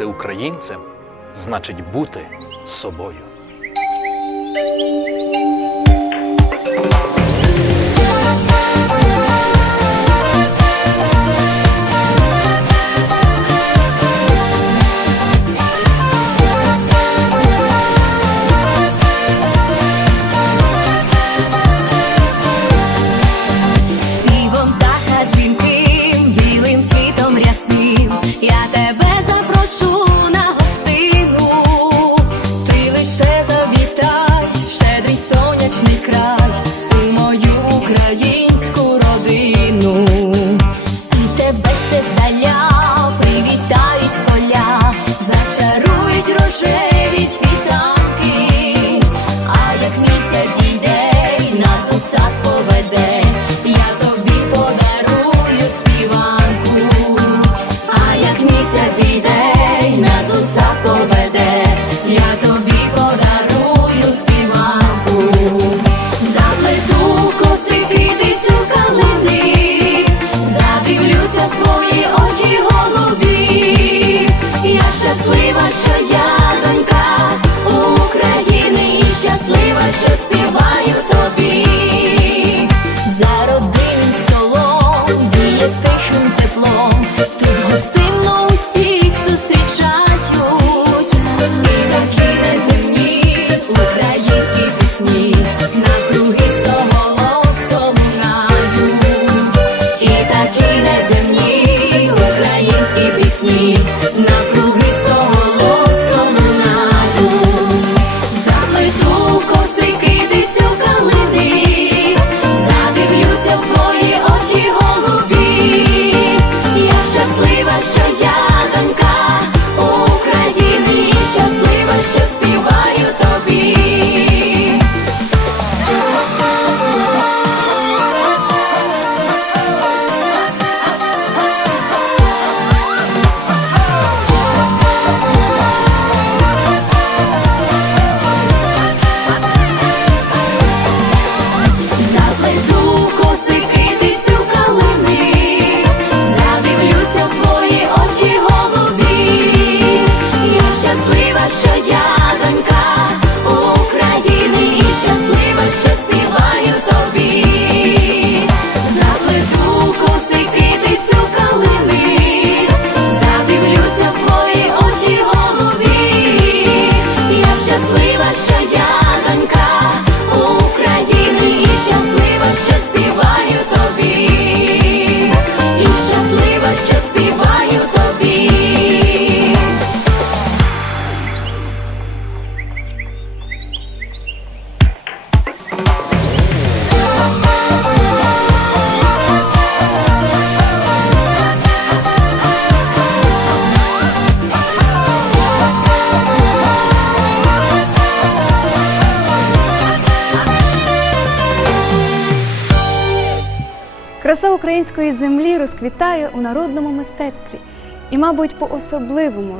Ти українцем значить бути собою. Рожеві світанки, а як місяць зійде нас у сад я тобі подарую співанку, а як місяць зійде нас у сад я тобі подарую співанку, заплету коси китицю калини, задивлюся твої очі. Yeah. Краса української землі розквітає у народному мистецтві. І, мабуть, по особливому